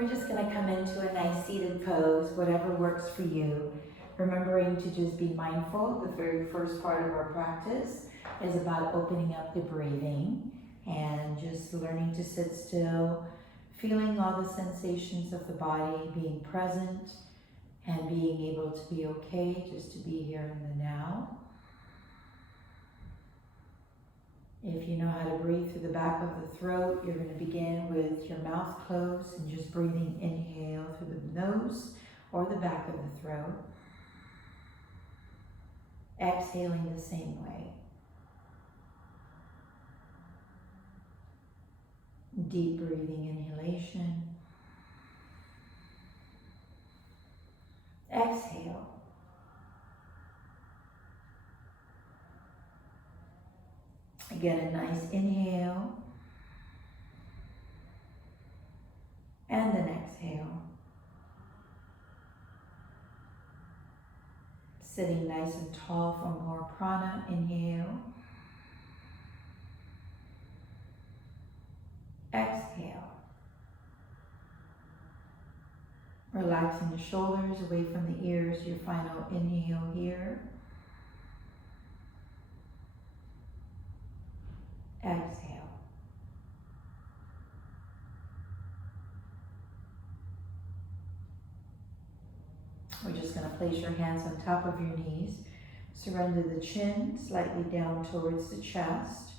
we're just going to come into a nice seated pose, whatever works for you. Remembering to just be mindful. The very first part of our practice is about opening up the breathing and just learning to sit still, feeling all the sensations of the body, being present and being able to be okay, just to be here in the now. If you know how to breathe through the back of the throat, you're going to begin with your mouth closed and just breathing inhale through the nose or the back of the throat. Exhaling the same way. Deep breathing inhalation. Exhale. Again, a nice inhale. And then exhale. Sitting nice and tall for more prana. Inhale. Exhale. Relaxing the shoulders away from the ears. Your final inhale here. Exhale. We're just going to place your hands on top of your knees. Surrender the chin slightly down towards the chest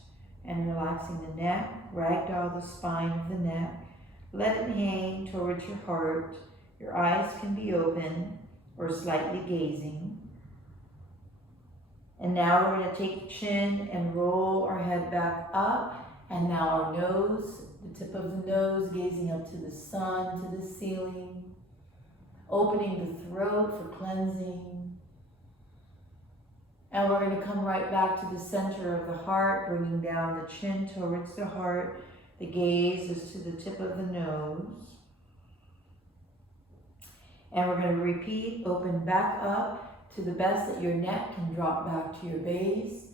and relaxing the neck. Ragdoll the spine of the neck. Let it hang towards your heart. Your eyes can be open or slightly gazing. And now we're going to take the chin and roll our head back up. And now our nose, the tip of the nose, gazing up to the sun, to the ceiling. Opening the throat for cleansing. And we're going to come right back to the center of the heart, bringing down the chin towards the heart. The gaze is to the tip of the nose. And we're going to repeat, open back up to the best that your neck can drop back to your base.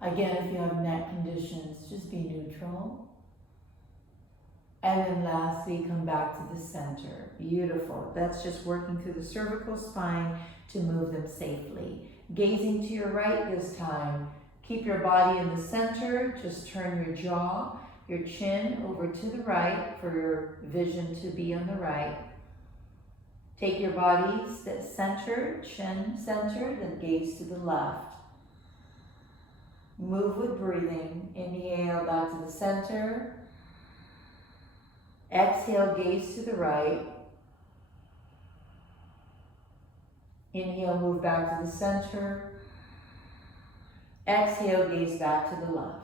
Again, if you have neck conditions, just be neutral. And then lastly, come back to the center. Beautiful. That's just working through the cervical spine to move them safely. Gazing to your right this time. Keep your body in the center. Just turn your jaw, your chin over to the right for your vision to be on the right. Take your bodies that's centered, chin centered, and gaze to the left. Move with breathing. Inhale back to the center. Exhale, gaze to the right. Inhale, move back to the center. Exhale, gaze back to the left.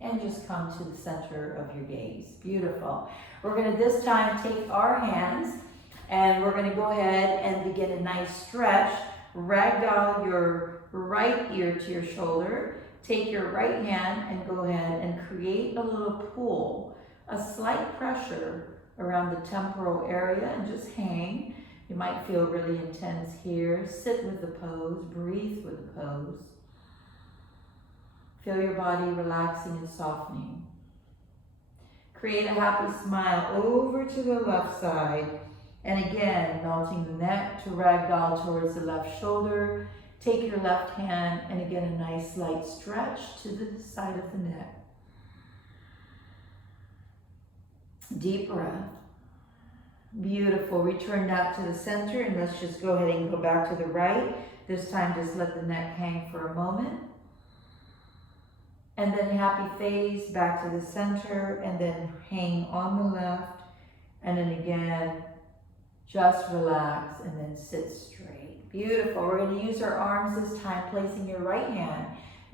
And just come to the center of your gaze. Beautiful. We're going to this time take our hands and we're going to go ahead and begin a nice stretch. Ragdoll your right ear to your shoulder. Take your right hand and go ahead and create a little pool, a slight pressure around the temporal area and just hang. You might feel really intense here. Sit with the pose, breathe with the pose. Feel your body relaxing and softening. Create a happy smile over to the left side. And again, melting the neck to ragdoll towards the left shoulder. Take your left hand and again a nice light stretch to the side of the neck. Deep breath. Beautiful. Return that to the center and let's just go ahead and go back to the right. This time just let the neck hang for a moment. And then happy face back to the center and then hang on the left. And then again, just relax and then sit straight. Beautiful. We're going to use our arms this time, placing your right hand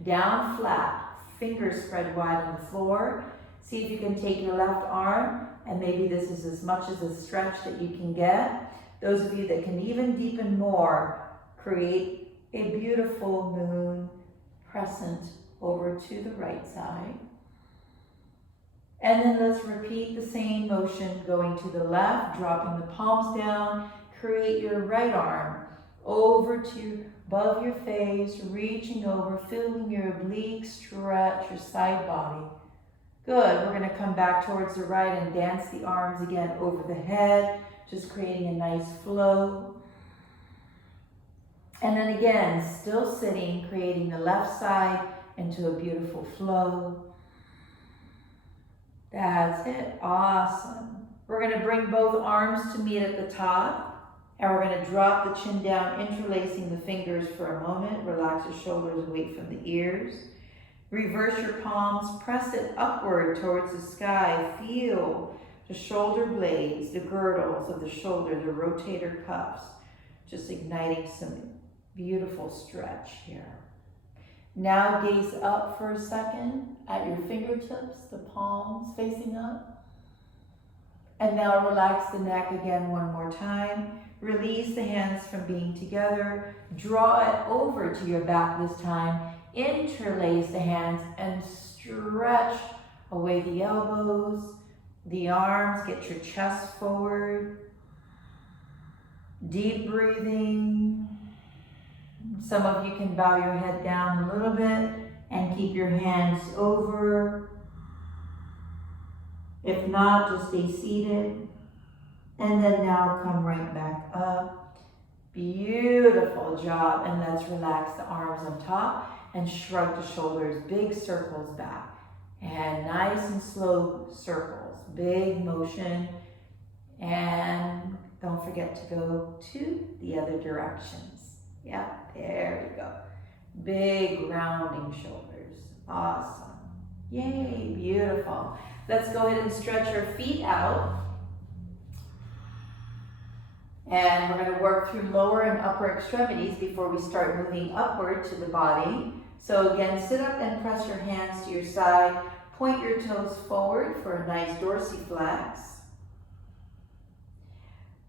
down flat, fingers spread wide on the floor. See if you can take your left arm, and maybe this is as much as a stretch that you can get. Those of you that can even deepen more, create a beautiful moon crescent over to the right side. And then let's repeat the same motion going to the left, dropping the palms down. Create your right arm over to above your face, reaching over, feeling your oblique stretch, your side body. Good. We're going to come back towards the right and dance the arms again over the head, just creating a nice flow. And then again, still sitting, creating the left side into a beautiful flow. That's it. Awesome. We're going to bring both arms to meet at the top, and we're going to drop the chin down, interlacing the fingers for a moment. Relax your shoulders away from the ears. Reverse your palms, press it upward towards the sky. Feel the shoulder blades, the girdles of the shoulder, the rotator cuffs, just igniting some beautiful stretch here. Now gaze up for a second at your fingertips, the palms facing up. And now relax the neck again one more time. Release the hands from being together. Draw it over to your back this time. Interlace the hands and stretch away the elbows, the arms. Get your chest forward. Deep breathing. Some of you can bow your head down a little bit and keep your hands over. If not, just stay seated. And then now come right back up. Beautiful job. And let's relax the arms on top and shrug the shoulders, big circles back. And nice and slow circles, big motion. And don't forget to go to the other directions. Yeah, there we go. Big rounding shoulders. Awesome. Yay, beautiful. Let's go ahead and stretch our feet out. And we're going to work through lower and upper extremities before we start moving upward to the body. So again, sit up and press your hands to your side. Point your toes forward for a nice dorsiflex.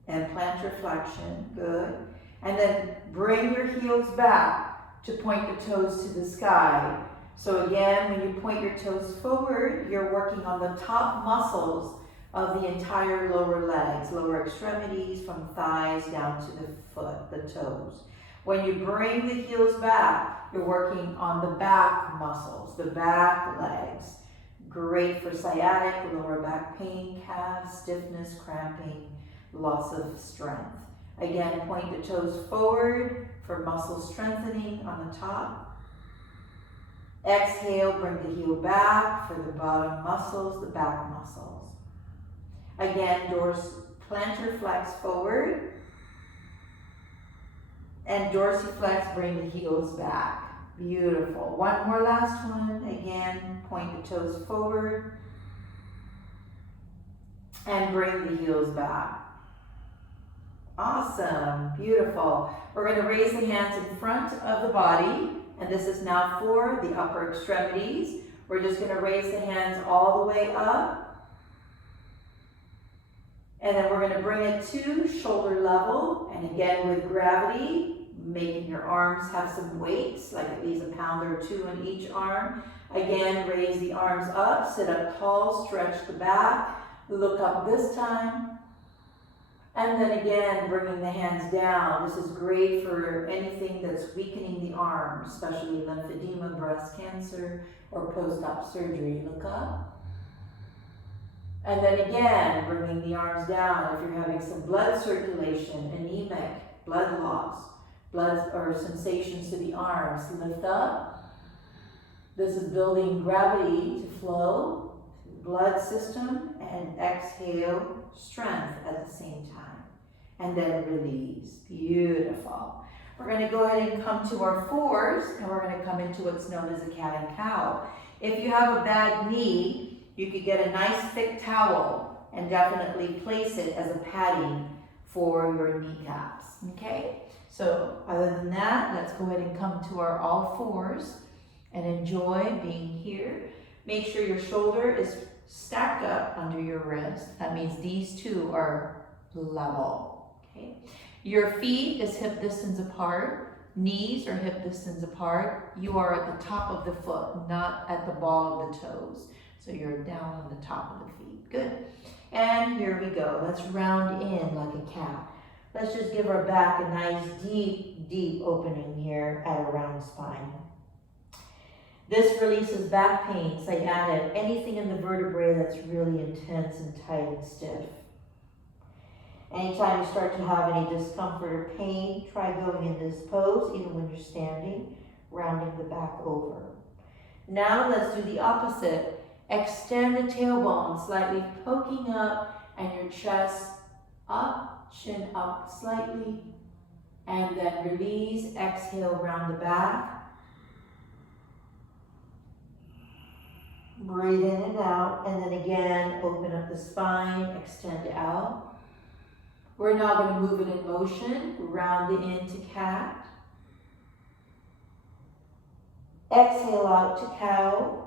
And plantar flexion, good. And then bring your heels back to point the toes to the sky. So again, when you point your toes forward, you're working on the top muscles of the entire lower legs, lower extremities, from thighs down to the foot, the toes. When you bring the heels back, you're working on the back muscles, the back legs. Great for sciatic, lower back pain, calf stiffness, cramping, loss of strength. Again, point the toes forward for muscle strengthening on the top. Exhale, bring the heel back for the bottom muscles, the back muscles. Again, plantar flex forward. And dorsiflex, bring the heels back. Beautiful. One more last one. Again, point the toes forward. And bring the heels back. Awesome. Beautiful. We're going to raise the hands in front of the body. And this is now for the upper extremities. We're just going to raise the hands all the way up. And then we're going to bring it to shoulder level. And again, with gravity, making your arms have some weights, like at least a pound or two in each arm. Again, raise the arms up, sit up tall, stretch the back, look up this time. And then again, bringing the hands down. This is great for anything that's weakening the arms, especially lymphedema, breast cancer, or post-op surgery. Look up. And then again, bringing the arms down. If you're having some blood circulation, anemic, blood loss, blood or sensations to the arms, lift up. This is building gravity to flow to the blood system, and exhale, strength at the same time. And then release. Beautiful. We're going to go ahead and come to our fours, and we're going to come into what's known as a cat and cow. If you have a bad knee, you could get a nice thick towel and definitely place it as a padding for your kneecaps. Okay? So other than that, let's go ahead and come to our all fours and enjoy being here. Make sure your shoulder is stacked up under your wrist. That means these two are level. Okay. Your feet is hip distance apart. Knees are hip distance apart. You are at the top of the foot, not at the ball of the toes. So you're down on the top of the feet. Good. And here we go. Let's round in like a cat. Let's just give our back a nice deep, deep opening here at a round spine. This releases back pain, sciatic, anything in the vertebrae that's really intense and tight and stiff. Anytime you start to have any discomfort or pain, try going in this pose, even when you're standing, rounding the back over. Now let's do the opposite. Extend the tailbone, slightly poking up, and your chest up, chin up slightly, and then release, exhale, round the back. Breathe in and out, and then again, open up the spine, extend out. We're now going to move it in motion, round it into cat. Exhale out to cow.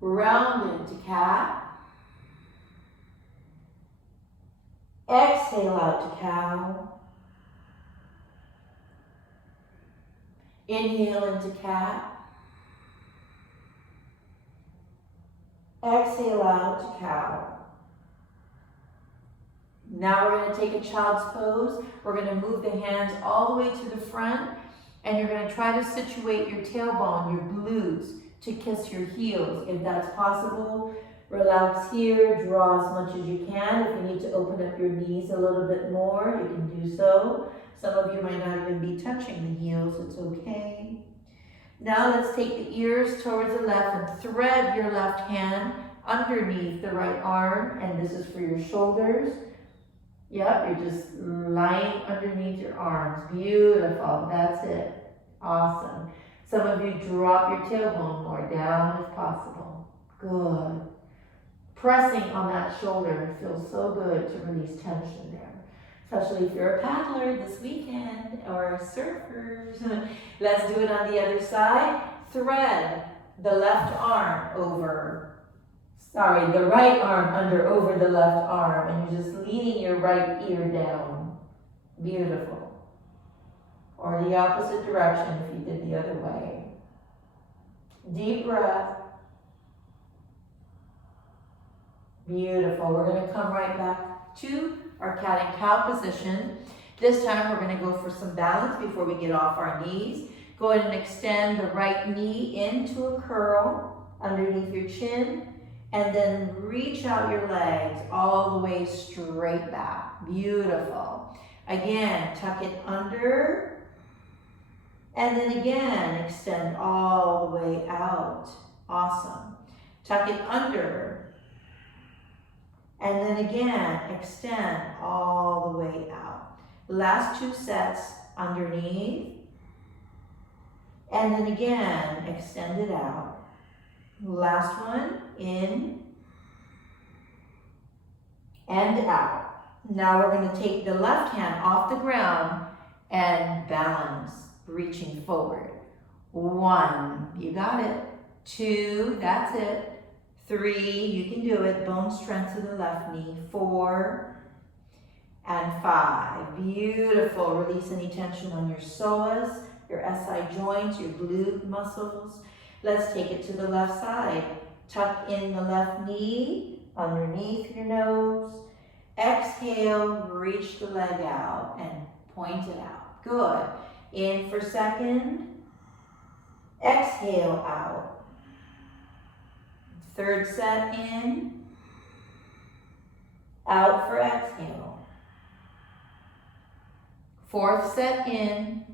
Round into cat. Exhale out to cow. Inhale into cat. Exhale out to cow. Now we're going to take a child's pose. We're going to move the hands all the way to the front, and you're going to try to situate your tailbone, your glutes, to kiss your heels. If that's possible, relax here, draw as much as you can. If you need to open up your knees a little bit more, you can do so. Some of you might not even be touching the heels, it's okay. Now let's take the ears towards the left and thread your left hand underneath the right arm, and this is for your shoulders. Yep, you're just lying underneath your arms. Beautiful, that's it. Awesome. Some of you drop your tailbone more down if possible. Good. Pressing on that shoulder feels so good to release tension there. Especially if you're a paddler this weekend or surfers. Let's do it on the other side. Thread the left arm the right arm over the left arm, and you're just leaning your right ear down. Beautiful. Or the opposite direction if you did the other way. Deep breath. Beautiful. We're going to come right back to our cat and cow position. This time we're going to go for some balance before we get off our knees. Go ahead and extend the right knee into a curl underneath your chin, and then reach out your legs all the way straight back. Beautiful. Again, tuck it under, and then again, extend all the way out. Awesome. Tuck it under, and then again, extend all the way out. Last two sets underneath, and then again, extend it out. Last one, in and out. Now we're going to take the left hand off the ground and balance, reaching forward. 1, you got it. 2, that's it. 3, you can do it. Bone strength to the left knee. 4 and 5. Beautiful. Release any tension on your psoas, your SI joints, your glute muscles. Let's take it to the left side. Tuck in the left knee underneath your nose. Exhale, reach the leg out and point it out. Good. In for second. Exhale out. Third set in. Out for exhale. Fourth set in.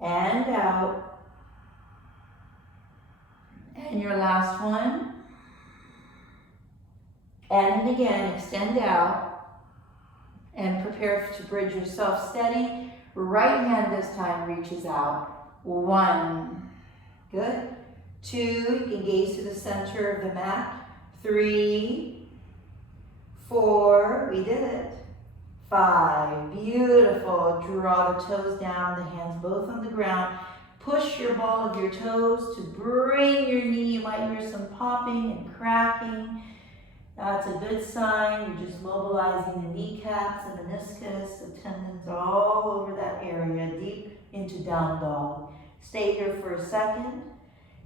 And out. And your last one. And again, extend out and prepare to bridge yourself steady. Right hand this time reaches out. 1, good. 2, you can gaze to the center of the mat. 3, 4, we did it. 5, beautiful. Draw the toes down, the hands both on the ground. Push your ball of your toes to bring your knee. You might hear some popping and cracking. That's a good sign. You're just mobilizing the kneecaps and meniscus, the tendons all over that area, deep into down dog. Stay here for a second.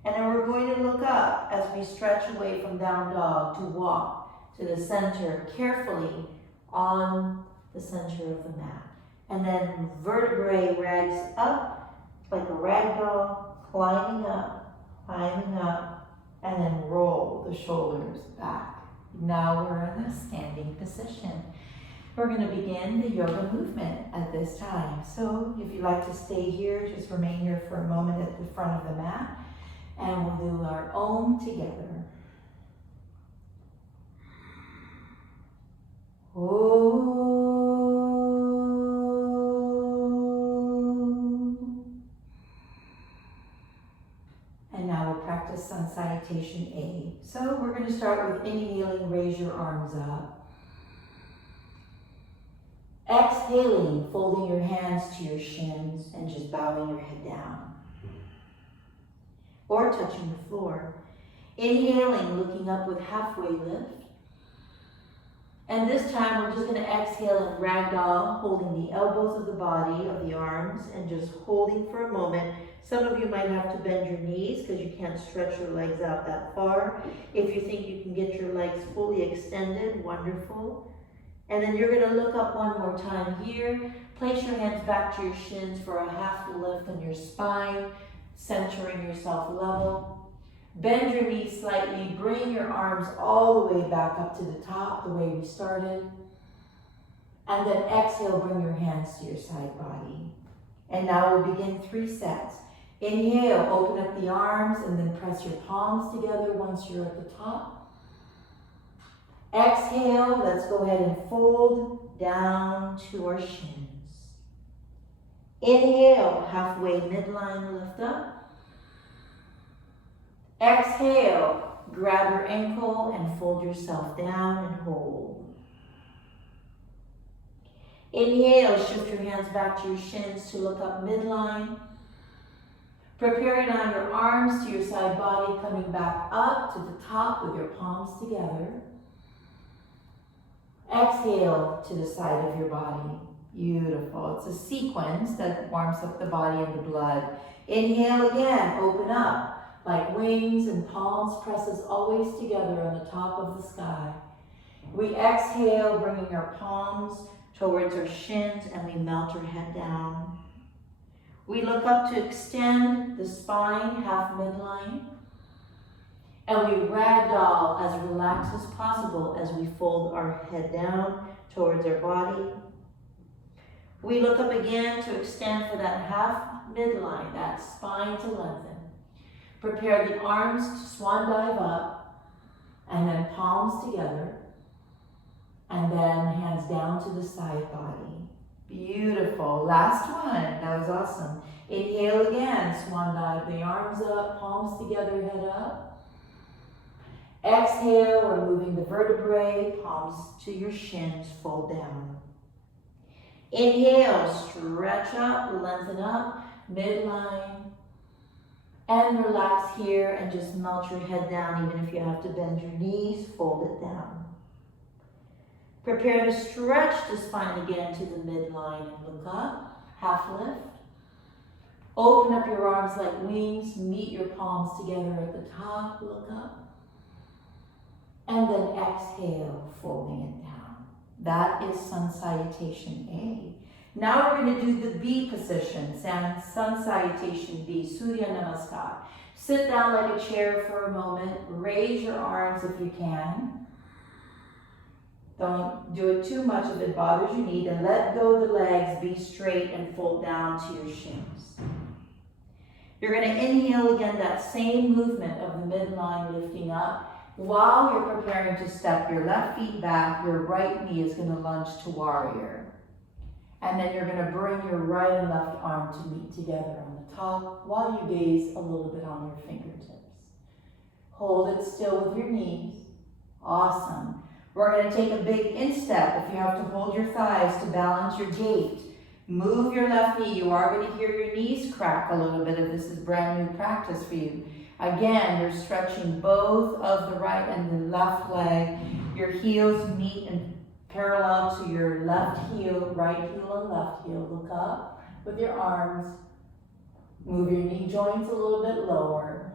And then we're going to look up as we stretch away from down dog to walk to the center carefully on the center of the mat. And then vertebrae rags up like a rag doll, climbing up, and then roll the shoulders back. Now we're in a standing position. We're going to begin the yoga movement at this time. So if you'd like to stay here, just remain here for a moment at the front of the mat, and we'll do our Om together. Om. And now we'll practice sun salutation A. So we're going to start with inhaling, raise your arms up. Exhaling, folding your hands to your shins and just bowing your head down. Or touching the floor. Inhaling, looking up with halfway lift. And this time we're just going to exhale and ragdoll, holding the elbows of the body, of the arms, and just holding for a moment. Some of you might have to bend your knees because you can't stretch your legs out that far. If you think you can get your legs fully extended, wonderful. And then you're going to look up one more time here. Place your hands back to your shins for a half lift on your spine, centering yourself level. Bend your knees slightly. Bring your arms all the way back up to the top, the way we started. And then exhale, bring your hands to your side body. And now we'll begin 3 sets. Inhale, open up the arms and then press your palms together once you're at the top. Exhale, let's go ahead and fold down to our shins. Inhale, halfway midline, lift up. Exhale, grab your ankle and fold yourself down and hold. Inhale, shift your hands back to your shins to look up midline. Preparing now your arms to your side body, coming back up to the top with your palms together. Exhale to the side of your body. Beautiful. It's a sequence that warms up the body and the blood. Inhale again, open up like wings and palms presses always together on the top of the sky. We exhale, bringing our palms towards our shins, and we melt our head down. We look up to extend the spine, half midline. And we ragdoll as relaxed as possible as we fold our head down towards our body. We look up again to extend for that half midline, that spine to lengthen. Prepare the arms to swan dive up, and then palms together, and then hands down to the side body. Beautiful. Last one. That was awesome. Inhale again, swan dive the arms up, palms together, head up. Exhale, we're moving the vertebrae, palms to your shins, fold down. Inhale, stretch up, lengthen up, midline. And relax here and just melt your head down, even if you have to bend your knees, fold it down. Prepare to stretch the spine again to the midline and look up, half lift. Open up your arms like wings, meet your palms together at the top, look up. And then exhale, folding it down. That is sun salutation A. Now we're going to do the B position, sun salutation B, Surya Namaskar. Sit down like a chair for a moment. Raise your arms if you can. Don't do it too much if it bothers your knee. And let go of the legs, be straight and fold down to your shins. You're going to inhale again, that same movement of the midline lifting up. While you're preparing to step your left feet back, your right knee is going to lunge to warrior. And then you're going to bring your right and left arm to meet together on the top while you gaze a little bit on your fingertips. Hold it still with your knees. Awesome. We're going to take a big instep. If you have to hold your thighs to balance your gait, move your left knee. You are going to hear your knees crack a little bit if this is brand new practice for you. Again, you're stretching both of the right and the left leg. Your heels meet and parallel to your left heel, right heel and left heel. Look up with your arms. Move your knee joints a little bit lower.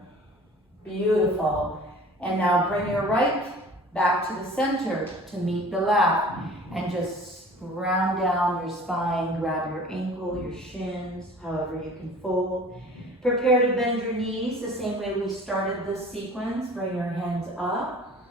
Beautiful. And now bring your right back to the center to meet the left. And just ground down your spine, grab your ankle, your shins, however you can fold. Prepare to bend your knees the same way we started this sequence. Bring your hands up.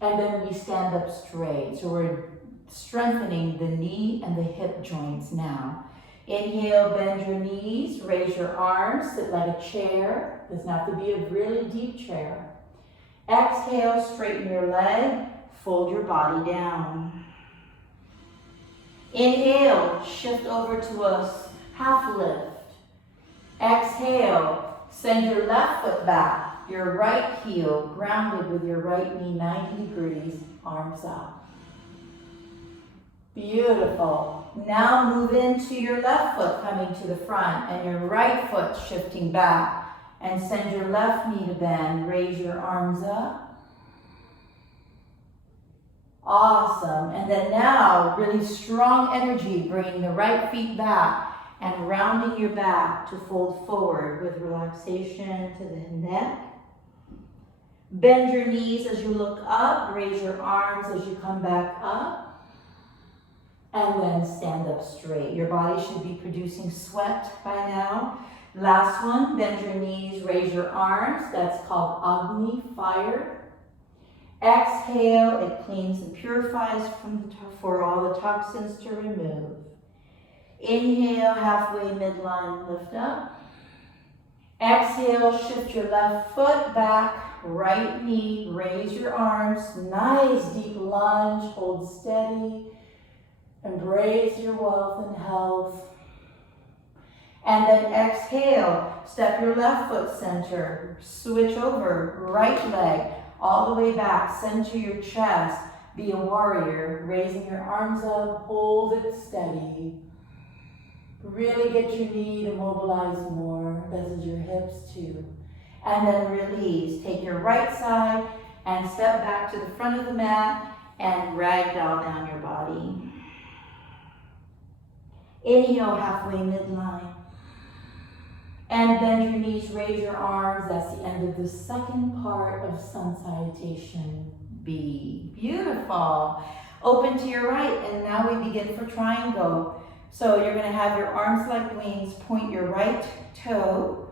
And then we stand up straight. So we're strengthening the knee and the hip joints now. Inhale, bend your knees, raise your arms, sit like a chair. Doesn't have to be a really deep chair. Exhale, straighten your leg, fold your body down. Inhale, shift over to a half lift. Exhale, send your left foot back, your right heel grounded with your right knee 90 degrees, arms up. Beautiful. Now move into your left foot coming to the front and your right foot shifting back, and send your left knee to bend. Raise your arms up. Awesome. And then now, really strong energy, bringing the right feet back and rounding your back to fold forward with relaxation to the neck. Bend your knees as you look up. Raise your arms as you come back up. And then stand up straight. Your body should be producing sweat by now. Last one, bend your knees, raise your arms. That's called Agni, fire. Exhale, it cleans and purifies for all the toxins to remove. Inhale, halfway midline, lift up. Exhale, shift your left foot back, right knee, raise your arms. Nice deep lunge, hold steady. Embrace your wealth and health. And then exhale, step your left foot center, switch over, right leg, all the way back, center your chest, be a warrior, raising your arms up, hold it steady. Really get your knee to mobilize more, this is your hips too. And then release, take your right side and step back to the front of the mat and ragdoll down your body. Inhale, halfway midline. And bend your knees, raise your arms. That's the end of the second part of sun salutation B. Beautiful. Open to your right, and now we begin for triangle. So you're going to have your arms like wings, point your right toe,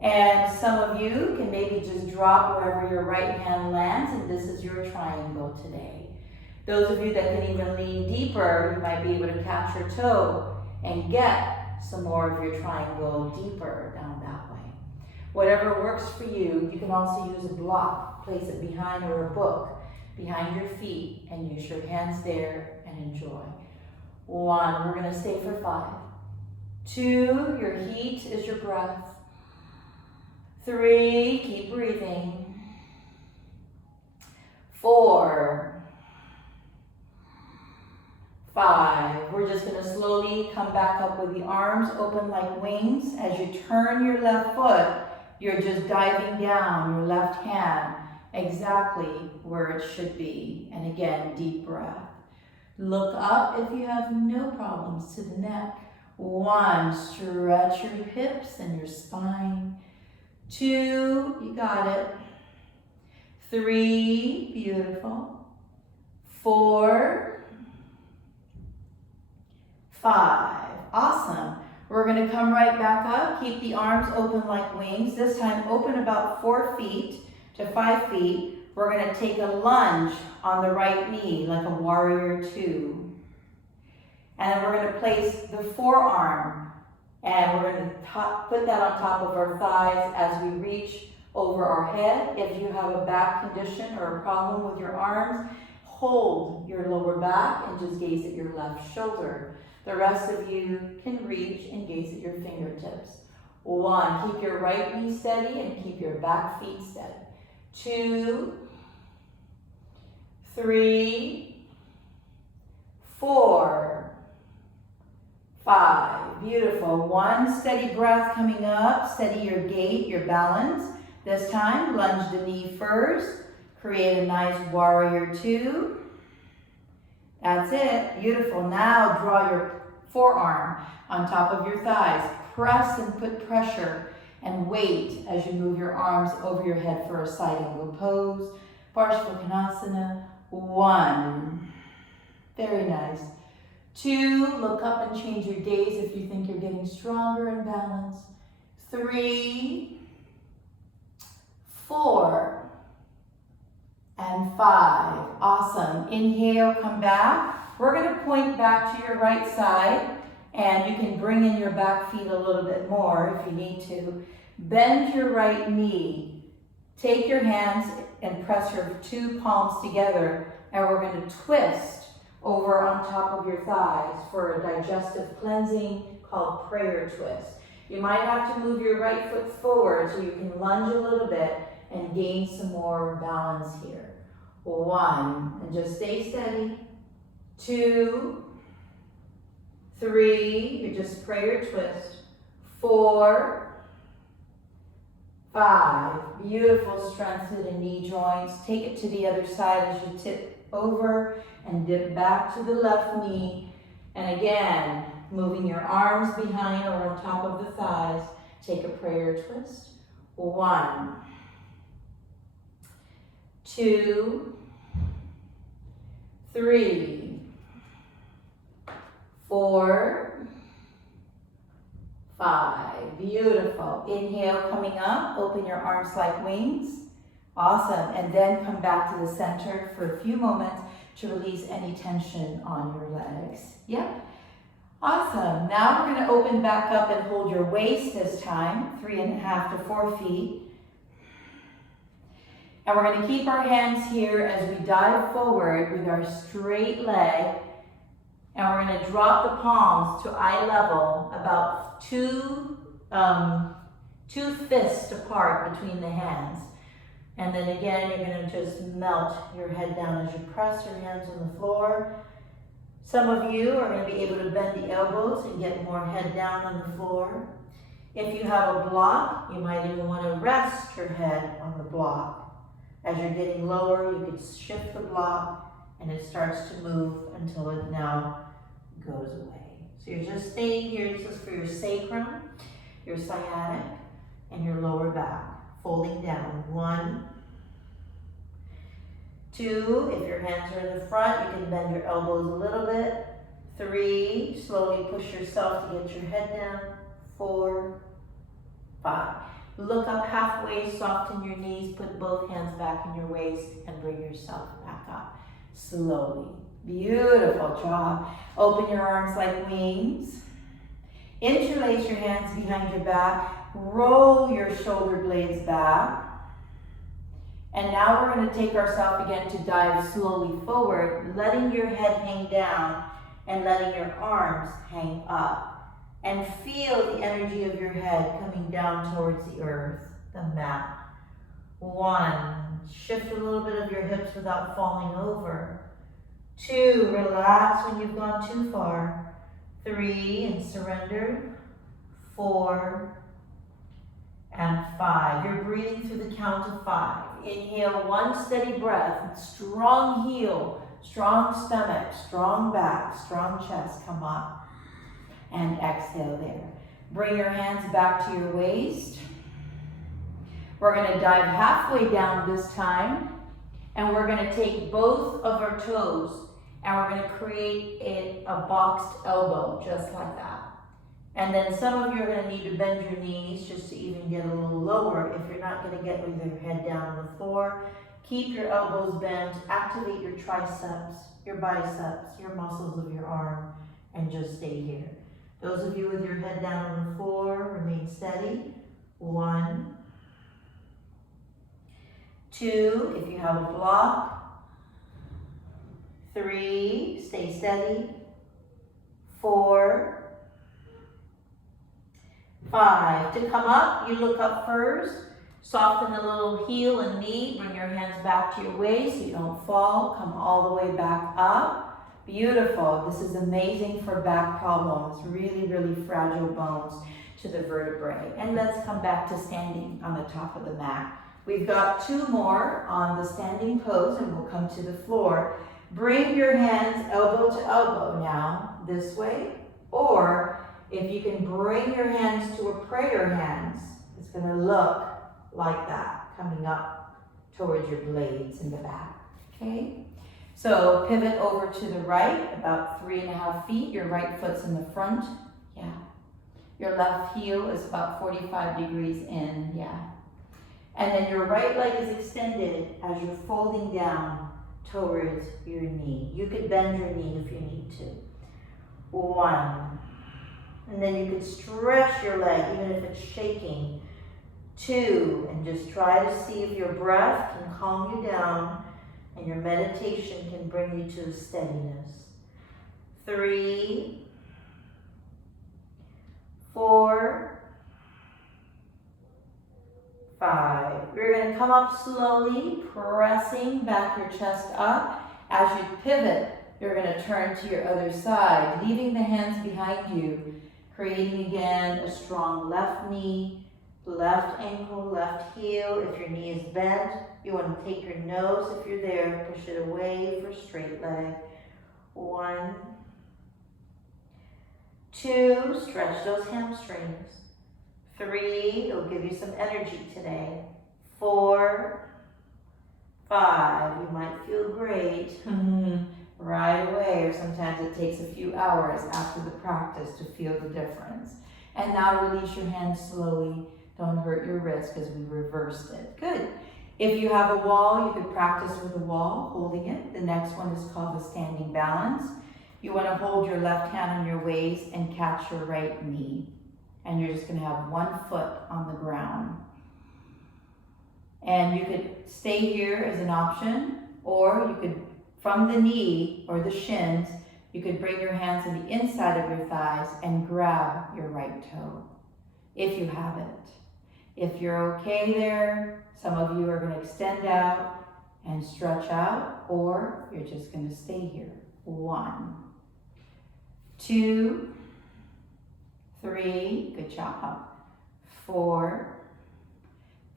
and some of you can maybe just drop wherever your right hand lands, and this is your triangle today. Those of you that can even lean deeper, you might be able to catch your toe and get some more of your triangle deeper down that way. Whatever works for you. You can also use a block, place it behind, or a book behind your feet, and use your hands there and enjoy. 1, we're going to stay for 5. 2, your heat is your breath. 3, keep breathing. 4, 5, we're just going to slowly come back up with the arms open like wings. As you turn your left foot, you're just diving down your left hand exactly where it should be. And again, deep breath. Look up if you have no problems to the neck. 1, stretch your hips and your spine. 2, you got it. 3, beautiful. 4, 5, awesome. We're going to come right back up. Keep the arms open like wings. This time open about 4 feet to 5 feet. We're going to take a lunge on the right knee like a warrior 2. And then we're going to place the forearm, and we're going to put that on top of our thighs as we reach over our head. If you have a back condition or a problem with your arms, hold your lower back and just gaze at your left shoulder. The rest of you can reach and gaze at your fingertips. 1, keep your right knee steady and keep your back feet steady. 2, 3, 4, 5. Beautiful. 1, steady breath coming up. Steady your gait, your balance. This time, lunge the knee first. Create a nice warrior 2. That's it. Beautiful. Now draw your forearm on top of your thighs. Press and put pressure and weight as you move your arms over your head for a side angle pose. Parshva Konasana. 1, Very nice. 2, look up and change your gaze if you think you're getting stronger in balance. 3, 4, and 5. Awesome. Inhale, come back. We're going to point back to your right side, and you can bring in your back feet a little bit more if you need to. Bend your right knee. Take your hands and press your 2 palms together, and we're going to twist over on top of your thighs for a digestive cleansing called prayer twist. You might have to move your right foot forward so you can lunge a little bit and gain some more balance here. 1, and just stay steady. 2, 3, you just prayer twist. 4, 5, beautiful strength through the knee joints. Take it to the other side as you tip over and dip back to the left knee. And again, moving your arms behind or on top of the thighs. Take a prayer twist. 1, 2, 3, 4, 5. Beautiful. Inhale, coming up. Open your arms like wings. Awesome. And then come back to the center for a few moments to release any tension on your legs. Yep. Awesome. Now we're going to open back up and hold your waist this time, 3.5 to 4 feet. And we're going to keep our hands here as we dive forward with our straight leg. And we're going to drop the palms to eye level, about two fists apart between the hands. And then again, you're going to just melt your head down as you press your hands on the floor. Some of you are going to be able to bend the elbows and get more head down on the floor. If you have a block, you might even want to rest your head on the block. As you're getting lower, you can shift the block and it starts to move until it now goes away. So you're just staying here. This is for your sacrum, your sciatic, and your lower back. Folding down. 1, 2, if your hands are in the front, you can bend your elbows a little bit. 3, slowly push yourself to get your head down. 4, 5. Look up halfway, soften your knees, put both hands back in your waist, and bring yourself back up. Slowly. Beautiful job. Open your arms like wings. Interlace your hands behind your back. Roll your shoulder blades back. And now we're going to take ourselves again to dive slowly forward, letting your head hang down and letting your arms hang up. And feel the energy of your head coming down towards the earth, the mat. 1, shift a little bit of your hips without falling over. 2, relax when you've gone too far. 3, and surrender. 4, and 5. You're breathing through the count of 5. Inhale, 1 steady breath. Strong heel, strong stomach, strong back, strong chest. Come up. And exhale there. Bring your hands back to your waist. We're going to dive halfway down this time. And we're going to take both of our toes and we're going to create a boxed elbow, just like that. And then some of you are going to need to bend your knees just to even get a little lower if you're not going to get with your head down on the floor. Keep your elbows bent, activate your triceps, your biceps, your muscles of your arm, and just stay here. Those of you with your head down on the floor, remain steady. 1, 2, if you have a block. 3, stay steady. 4, 5. To come up, you look up first. Soften the little heel and knee. Bring your hands back to your waist so you don't fall. Come all the way back up. Beautiful. This is amazing for back problems. Really, really fragile bones to the vertebrae. And let's come back to standing on the top of the mat. We've got 2 more on the standing pose and we'll come to the floor. Bring your hands elbow to elbow now, this way. Or if you can bring your hands to a prayer hands, it's going to look like that, coming up towards your blades in the back. Okay? So pivot over to the right, about 3.5 feet. Your right foot's in the front. Yeah. Your left heel is about 45 degrees in. Yeah. And then your right leg is extended as you're folding down towards your knee. You could bend your knee if you need to. 1. And then you could stretch your leg even if it's shaking. 2. And just try to see if your breath can calm you down and your meditation can bring you to steadiness. 3, 4, 5. You're going to come up slowly, pressing back your chest up. As you pivot, you're going to turn to your other side, leaving the hands behind you, creating again a strong left knee, left ankle, left heel. If your knee is bent, you want to take your nose, if you're there, push it away for straight leg. 1, 2, stretch those hamstrings. 3, it'll give you some energy today. 4, 5, you might feel great right away, or sometimes it takes a few hours after the practice to feel the difference. And now release your hands slowly. Don't hurt your wrist because we reversed it. Good. If you have a wall, you could practice with a wall, holding it. The next one is called the standing balance. You want to hold your left hand on your waist and catch your right knee. And you're just going to have one foot on the ground. And you could stay here as an option, or you could, from the knee or the shins, you could bring your hands to the inside of your thighs and grab your right toe, if you have it. If you're okay there, some of you are going to extend out and stretch out, or you're just going to stay here. 1, 2, 3, good job. 4,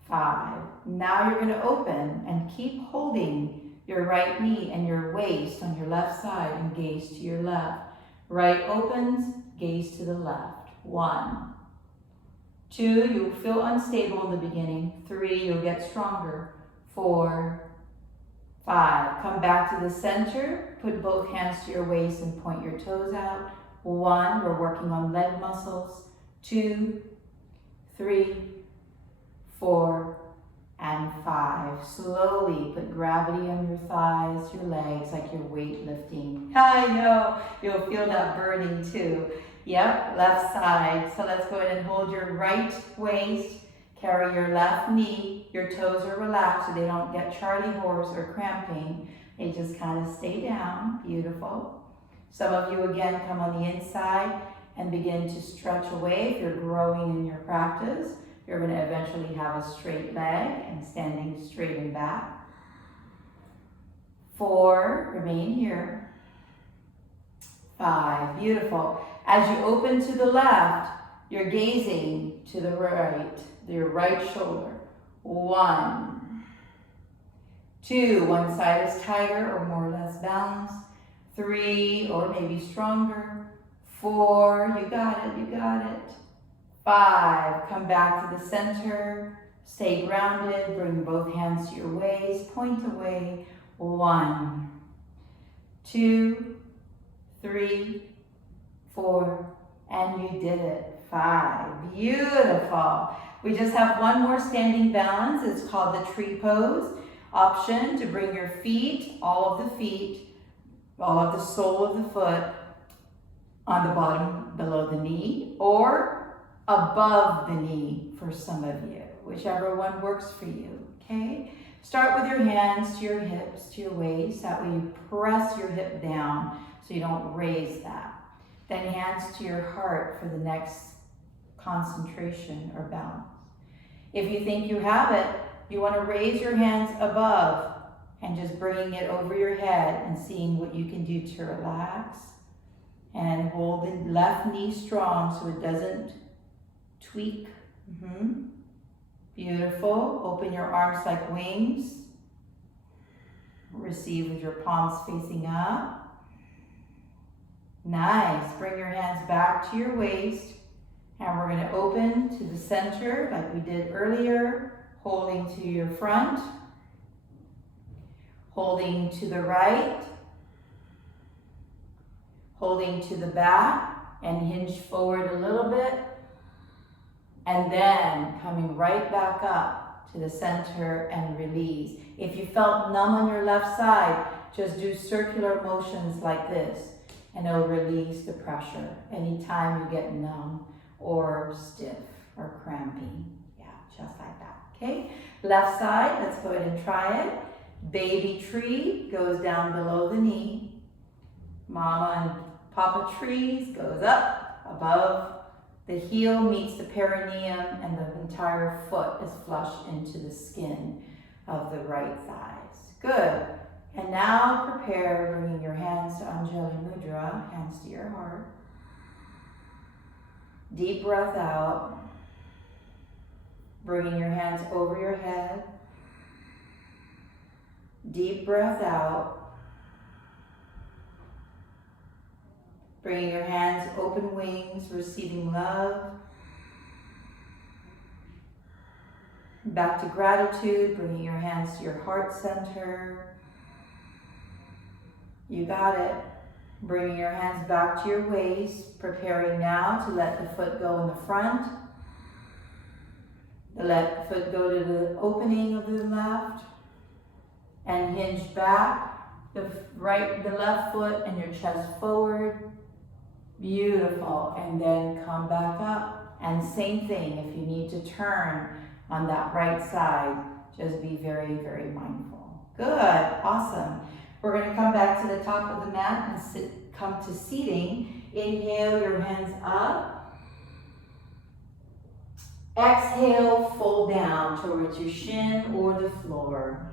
5. Now you're going to open and keep holding your right knee and your waist on your left side and gaze to your left. Right opens, gaze to the left. 1, 2, you'll feel unstable in the beginning. 3, you'll get stronger. 4, 5, come back to the center. Put both hands to your waist and point your toes out. 1, we're working on leg muscles. 2, 3, 4, and 5. Slowly put gravity on your thighs, your legs, like you're weightlifting. I know, you'll feel that burning too. Yep, left side. So let's go ahead and hold your right waist, carry your left knee. Your toes are relaxed so they don't get Charlie horse or cramping. They just kind of stay down. Beautiful. Some of you again come on the inside and begin to stretch away. If you're growing in your practice, you're going to eventually have a straight leg and standing straight and back. 4, remain here. 5, beautiful. As you open to the left, you're gazing to the right, your right shoulder. 1, 2, one side is tighter or more or less balanced. 3, or maybe stronger. 4, you got it, you got it. 5, come back to the center, stay grounded, bring both hands to your waist, point away. 1, 2, 3, 4, and you did it. 5, beautiful. We just have one more standing balance. It's called the tree pose. Option to bring your feet, all of the sole of the foot on the bottom below the knee, or above the knee for some of you, whichever one works for you, okay? Start with your hands to your hips, to your waist. That way you press your hip down so you don't raise that. Then hands to your heart for the next concentration or balance. If you think you have it, you want to raise your hands above and just bringing it over your head and seeing what you can do to relax. And hold the left knee strong so it doesn't tweak. Beautiful. Open your arms like wings. Receive with your palms facing up. Nice. Bring your hands back to your waist. And we're going to open to the center like we did earlier. Holding to your front. Holding to the right. holding to the back and hinge forward a little bit, and then coming right back up to the center and release. If you felt numb on your left side, just do circular motions like this, and it'll release the pressure anytime you get numb or stiff or crampy. Yeah, just like that, okay? Left side, let's go ahead and try it. Baby tree goes down below the knee. Mama and Papa trees goes up above. The heel meets the perineum and the entire foot is flush into the skin of the right thighs. Good. And now prepare, bringing your hands to Anjali Mudra, hands to your heart. Deep breath out. Bringing your hands over your head. Deep breath out. Bringing your hands, open wings, receiving love. Back to gratitude, bringing your hands to your heart center. You got it. Bringing your hands back to your waist, preparing now to let the foot go in the front. Let the foot go to the opening of the left. And hinge back, the left foot and your chest forward. Beautiful. And then come back up. And same thing, if you need to turn on that right side, just be very, very mindful. Good, awesome. We're going to come back to the top of the mat and come to seating. Inhale, your hands up. Exhale, fold down towards your shin or the floor.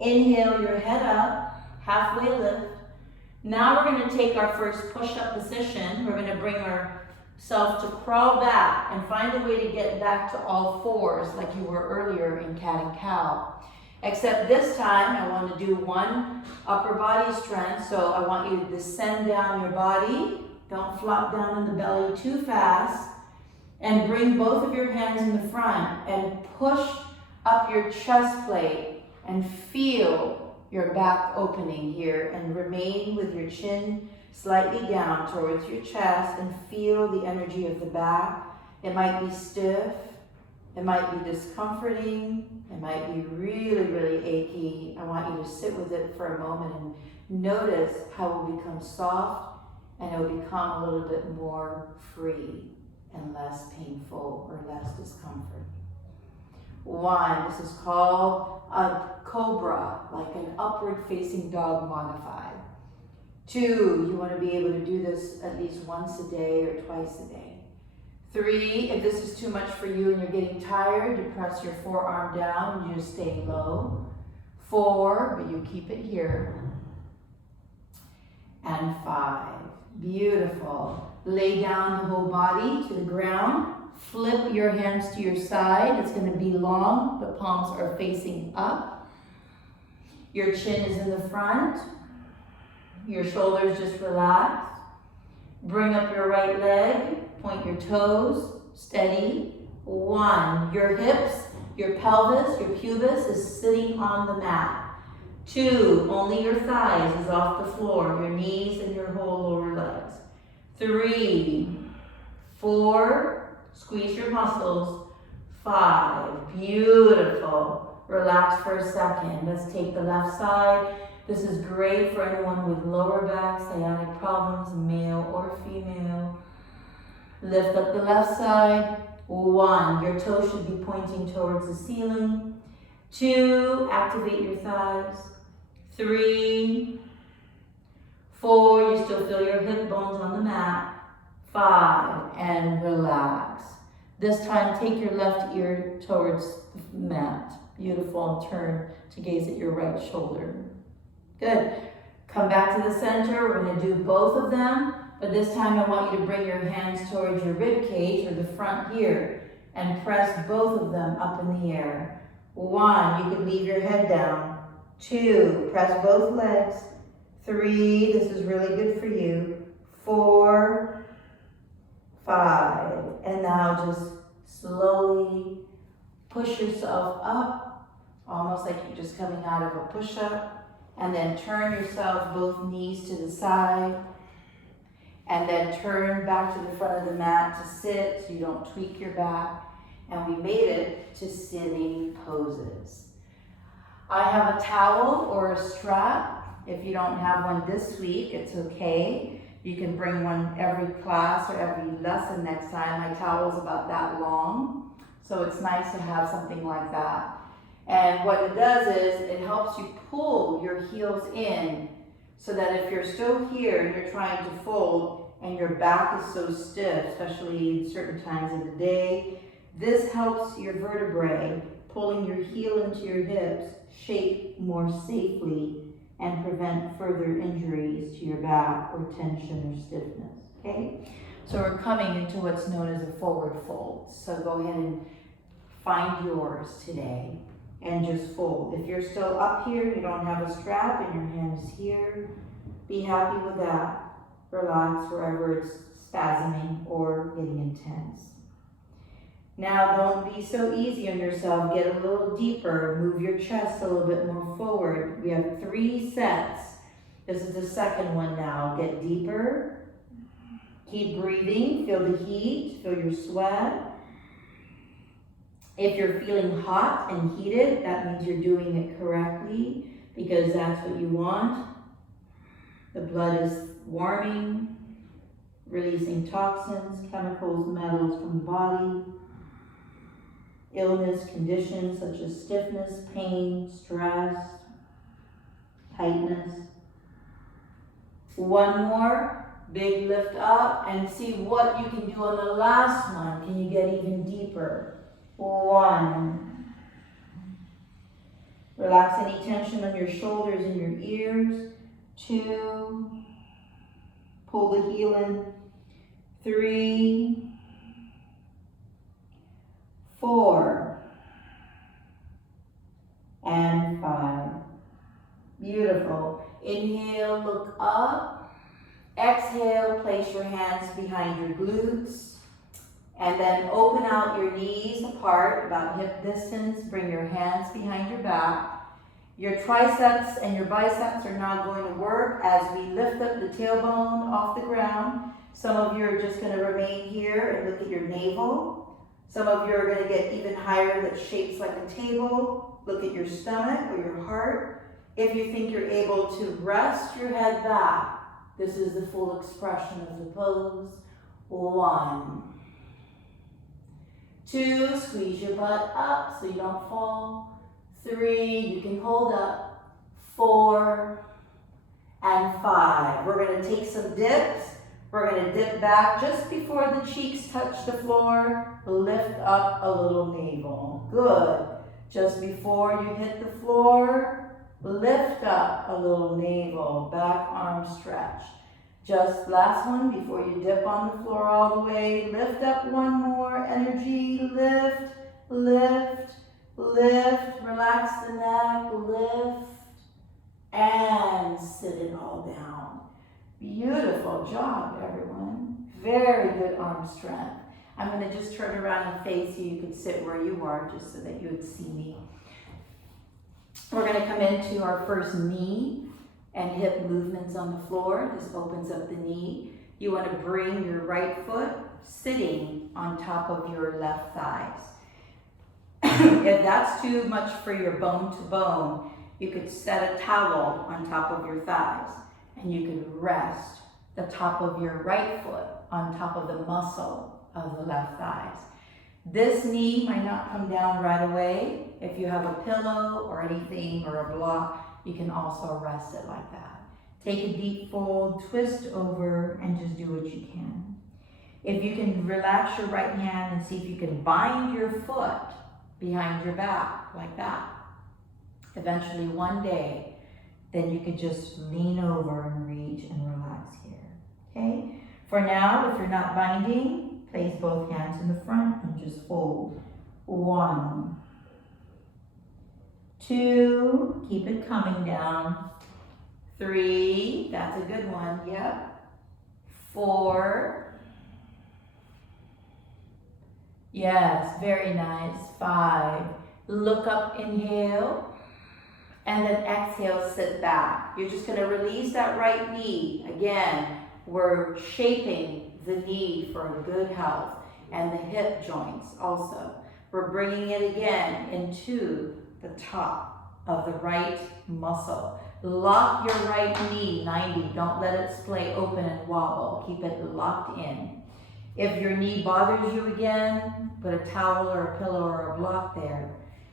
Inhale your head up, halfway lift. Now we're going to take our first push-up position. We're going to bring ourselves to crawl back and find a way to get back to all fours like you were earlier in cat and cow. Except this time I want to do one upper body strength. So I want you to descend down your body. Don't flop down in the belly too fast. And bring both of your hands in the front and push up your chest plate. And feel your back opening here and remain with your chin slightly down towards your chest and feel the energy of the back. It might be stiff, it might be discomforting, it might be really, really achy. I want you to sit with it for a moment and notice how it will become soft and it will become a little bit more free and less painful or less discomfort. 1, this is called a cobra, like an upward facing dog modified. 2, you want to be able to do this at least once a day or twice a day. 3, if this is too much for you and you're getting tired, you press your forearm down and you just stay low. 4, but you keep it here. And 5, beautiful. Lay down the whole body to the ground. Flip your hands to your side. It's going to be long. The palms are facing up. Your chin is in the front. Your shoulders just relax. Bring up your right leg. Point your toes. Steady. 1, your hips, your pelvis, your pubis is sitting on the mat. 2, only your thighs is off the floor. Your knees and your whole lower legs. 3, 4, squeeze your muscles. 5, beautiful. Relax for a second. Let's take the left side. This is great for anyone with lower back, sciatic problems, male or female. Lift up the left side. 1, your toes should be pointing towards the ceiling. 2, activate your thighs. 3, 4, you still feel your hip bones on the mat. 5, and relax. This time, take your left ear towards the mat. Beautiful, and turn to gaze at your right shoulder. Good. Come back to the center. We're going to do both of them, but this time I want you to bring your hands towards your rib cage or the front here and press both of them up in the air. 1, you can leave your head down. 2, press both legs. 3, this is really good for you. 4, 5, and now just slowly push yourself up, almost like you're just coming out of a push-up, and then turn yourself both knees to the side, and then turn back to the front of the mat to sit so you don't tweak your back. And we made it to sitting poses. I have a towel or a strap. If you don't have one this week, it's okay. You can bring one every class or every lesson next time. My towel's about that long, so it's nice to have something like that. And what it does is it helps you pull your heels in so that if you're still here and you're trying to fold and your back is so stiff, especially in certain times of the day, this helps your vertebrae, pulling your heel into your hips, shape more safely and prevent further injuries to your back or tension or stiffness, okay? So we're coming into what's known as a forward fold. So go ahead and find yours today and just fold. If you're still up here, you don't have a strap and your hand is here, be happy with that. Relax wherever it's spasming or getting intense. Now don't be so easy on yourself. Get a little deeper. Move your chest a little bit more forward. We have 3 sets. This is the second one now. Get deeper. Keep breathing. Feel the heat. Feel your sweat. If you're feeling hot and heated, that means you're doing it correctly because that's what you want. The blood is warming, releasing toxins, chemicals, metals from the body. Illness conditions such as stiffness, pain, stress, tightness. One more, big lift up and see what you can do on the last one. Can you get even deeper? 1. Relax any tension on your shoulders and your ears. 2. Pull the heel in. 3. 4. And 5. Beautiful. Inhale, look up. Exhale, place your hands behind your glutes. And then open out your knees apart, about hip distance. Bring your hands behind your back. Your triceps and your biceps are now going to work as we lift up the tailbone off the ground. Some of you are just going to remain here and look at your navel. Some of you are going to get even higher, that shapes like a table. Look at your stomach or your heart. If you think you're able to rest your head back, this is the full expression of the pose. 1. 2, squeeze your butt up so you don't fall. 3, you can hold up. 4 and 5. We're going to take some dips. We're going to dip back just before the cheeks touch the floor. Lift up a little navel. Good. Just before you hit the floor, lift up a little navel. Back arm stretch. Just last one before you dip on the floor all the way. Lift up one more. Energy. Lift, lift, lift. Relax the neck. Lift. And sit it all down. Beautiful job, everyone. Very good arm strength. I'm going to just turn around and face you. You can sit where you are just so that you would see me. We're going to come into our first knee and hip movements on the floor. This opens up the knee. You want to bring your right foot sitting on top of your left thighs. If that's too much for your bone to bone, you could set a towel on top of your thighs and you can rest the top of your right foot on top of the muscle of the left thighs. This knee might not come down right away. If you have a pillow or anything or a block, you can also rest it like that. Take a deep fold, twist over, and just do what you can. If you can relax your right hand and see if you can bind your foot behind your back like that. Eventually one day, then you could just lean over and reach and relax here, okay? For now, if you're not binding, place both hands in the front and just fold. 1, 2, keep it coming down. 3, that's a good one, yep. 4, yes, very nice. 5, look up, inhale. and then exhale, sit back. You're just gonna release that right knee. Again, we're shaping the knee for good health, and the hip joints also. We're bringing it again into the top of the right muscle. Lock your right knee 90. Don't let it splay open and wobble. Keep it locked in. If your knee bothers you again, put a towel or a pillow or a block there.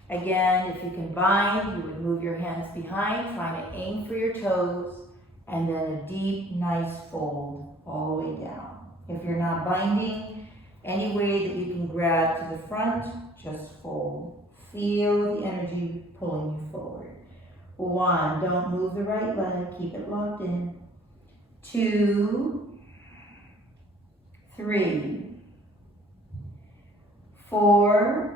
Again, if you can bind, you would move your hands behind, trying to aim for your toes, and then a deep, nice fold all the way down. If you're not binding, any way that you can grab to the front, just fold. Feel the energy pulling you forward. 1, don't move the right leg, keep it locked in. 2, 3, 4,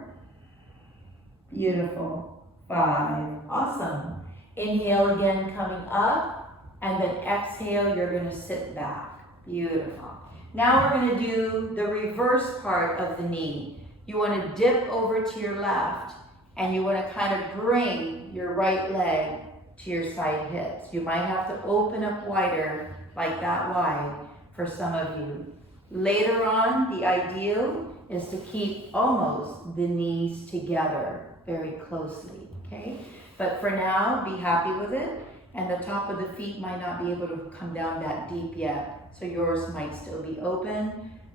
beautiful, 5, awesome. Inhale again, coming up, and then exhale, you're gonna sit back, beautiful. Now we're gonna do the reverse part of the knee. You wanna dip over to your left, and you wanna kind of bring your right leg to your side hips. You might have to open up wider, like that wide, for some of you. Later on, the ideal is to keep almost the knees together very closely, okay? But for now, be happy with it, and the top of the feet might not be able to come down that deep yet, so yours might still be open.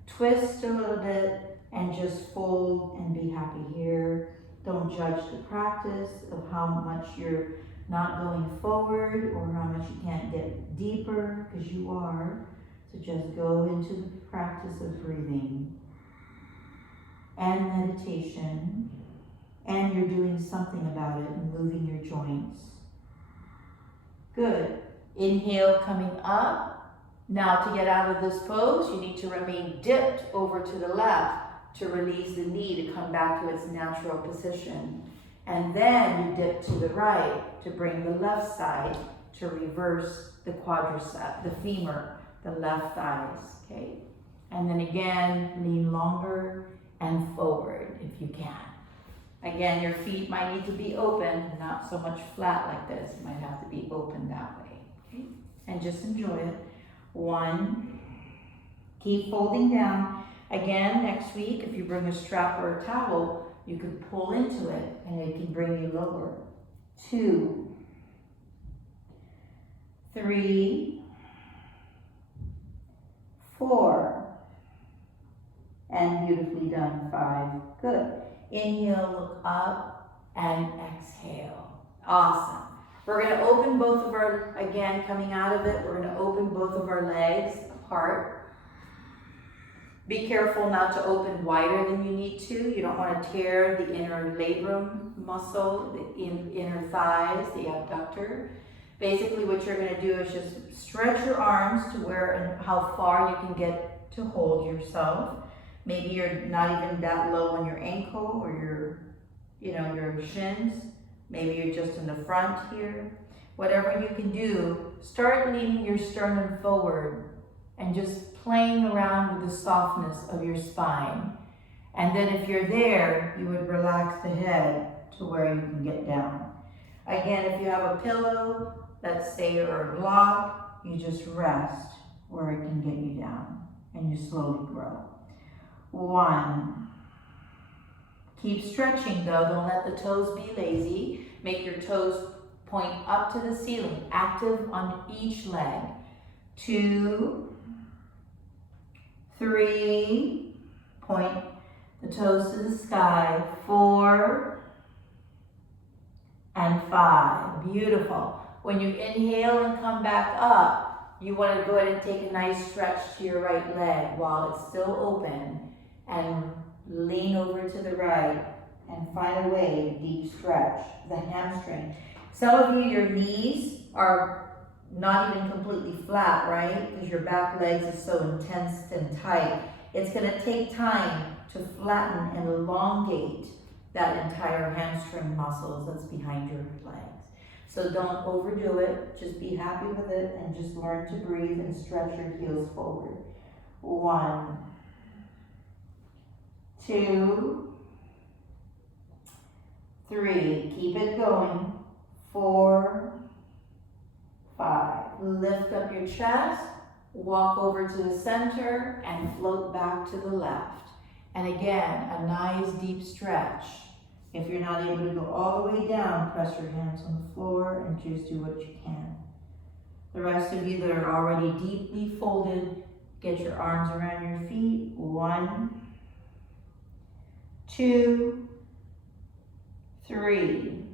Twist a little bit and just fold and be happy here. Don't judge the practice of how much you're not going forward or how much you can't get deeper, because you are. So just go into the practice of breathing and meditation, and you're doing something about it and moving your joints. Good. Inhale, coming up. Now to get out of this pose, you need to remain dipped over to the left to release the knee to come back to its natural position. And then you dip to the right to bring the left side to reverse the quadricep, the femur, the left thighs, okay? And then again, lean longer and forward if you can. Again, your feet might need to be open, not so much flat like this. It might have to be open that way, okay? And just enjoy it. 1, keep folding down. Again, next week, if you bring a strap or a towel, you can pull into it and it can bring you lower. 2, 3, 4, and beautifully done, 5. Good. Inhale, look up, and exhale. Awesome. We're going to open both of our, again, coming out of it, we're going to open both of our legs apart. Be careful not to open wider than you need to. You don't want to tear the inner labrum muscle, the inner thighs, the abductor. Basically what you're going to do is just stretch your arms to where and how far you can get to hold yourself. Maybe you're not even that low on your ankle or your shins. Maybe you're just in the front here. Whatever you can do, start leaning your sternum forward and just playing around with the softness of your spine. And then if you're there, you would relax the head to where you can get down. Again, if you have a pillow, let's say, or a block, you just rest where it can get you down and you slowly grow. 1. Keep stretching though, don't let the toes be lazy. Make your toes point up to the ceiling, active on each leg. 2, 3, point the toes to the sky. 4, and 5, beautiful. When you inhale and come back up, you want to go ahead and take a nice stretch to your right leg while it's still open, and lean over to the right and find a way to deep stretch the hamstring. Some of you, your knees are not even completely flat, right? Because your back legs is so intense and tight. It's going to take time to flatten and elongate that entire hamstring muscles that's behind your legs. So don't overdo it. Just be happy with it and just learn to breathe and stretch your heels forward. 1, 2, 3, keep it going. 4, 5. Lift up your chest, walk over to the center, and float back to the left. And again, a nice deep stretch. If you're not able to go all the way down, press your hands on the floor and just do what you can. The rest of you that are already deeply folded, get your arms around your feet. 1, 2, 3,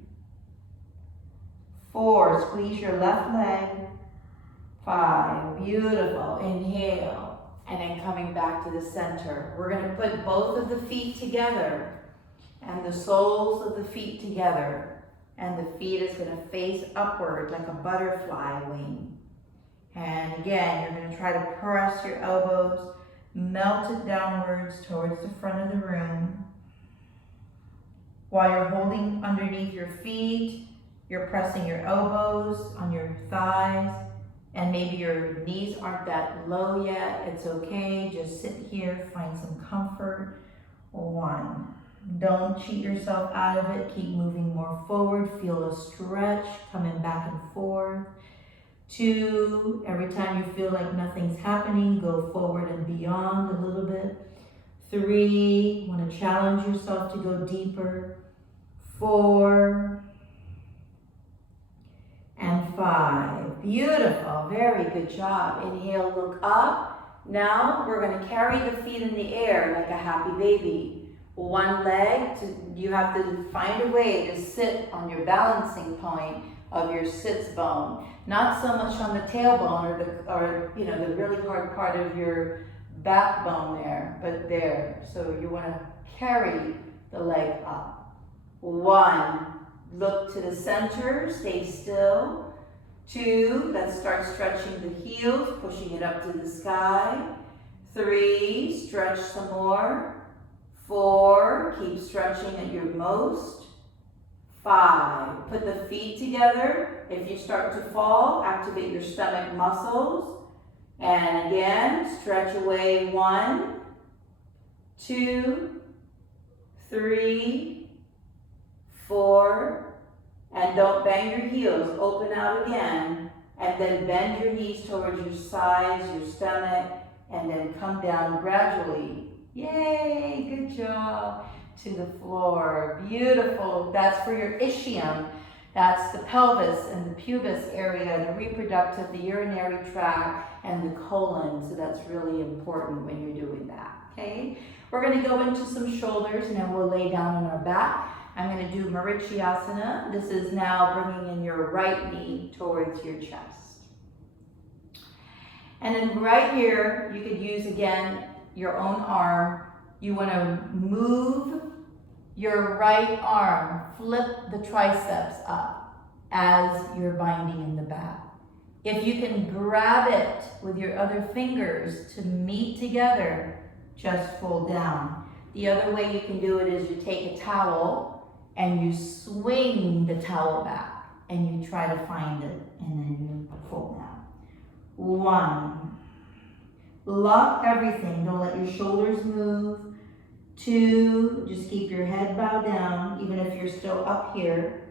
4. Squeeze your left leg. 5. Beautiful. Inhale. And then coming back to the center. We're going to put both of the feet together and the soles of the feet together. And the feet is going to face upward like a butterfly wing. And again, you're going to try to press your elbows, melt it downwards towards the front of the room. While you're holding underneath your feet, you're pressing your elbows on your thighs, and maybe your knees aren't that low yet. It's okay, just sit here, find some comfort. 1. Don't cheat yourself out of it. Keep moving more forward. Feel a stretch coming back and forth. 2, every time you feel like nothing's happening, go forward and beyond a little bit. 3, want to challenge yourself to go deeper. 4, and 5. Beautiful, very good job. Inhale, look up. Now we're going to carry the feet in the air like a happy baby. One leg, you have to find a way to sit on your balancing point of your sits bone. Not so much on the tailbone or the really hard part of your backbone there, but there. So you want to carry the leg up. 1, look to the center, stay still. 2, let's start stretching the heels, pushing it up to the sky. 3, stretch some more. 4, keep stretching at your most. 5, put the feet together. If you start to fall, activate your stomach muscles. And again, stretch away. 1, 2, 3, 4, and don't bang your heels. Open out again, and then bend your knees towards your sides, your stomach, and then come down gradually. Yay, good job. To the floor. Beautiful. That's for your ischium. That's the pelvis and the pubis area, the reproductive, the urinary tract, and the colon. So that's really important when you're doing that. Okay? We're going to go into some shoulders, and then we'll lay down on our back. I'm going to do Marichiasana. This is now bringing in your right knee towards your chest. And then right here, you could use, again, your own arm. You want to move your right arm, flip the triceps up as you're binding in the back. If you can grab it with your other fingers to meet together, just fold down. The other way you can do it is you take a towel and you swing the towel back and you try to find it, and then you fold down. 1, lock everything, don't let your shoulders move. 2, just keep your head bowed down, even if you're still up here.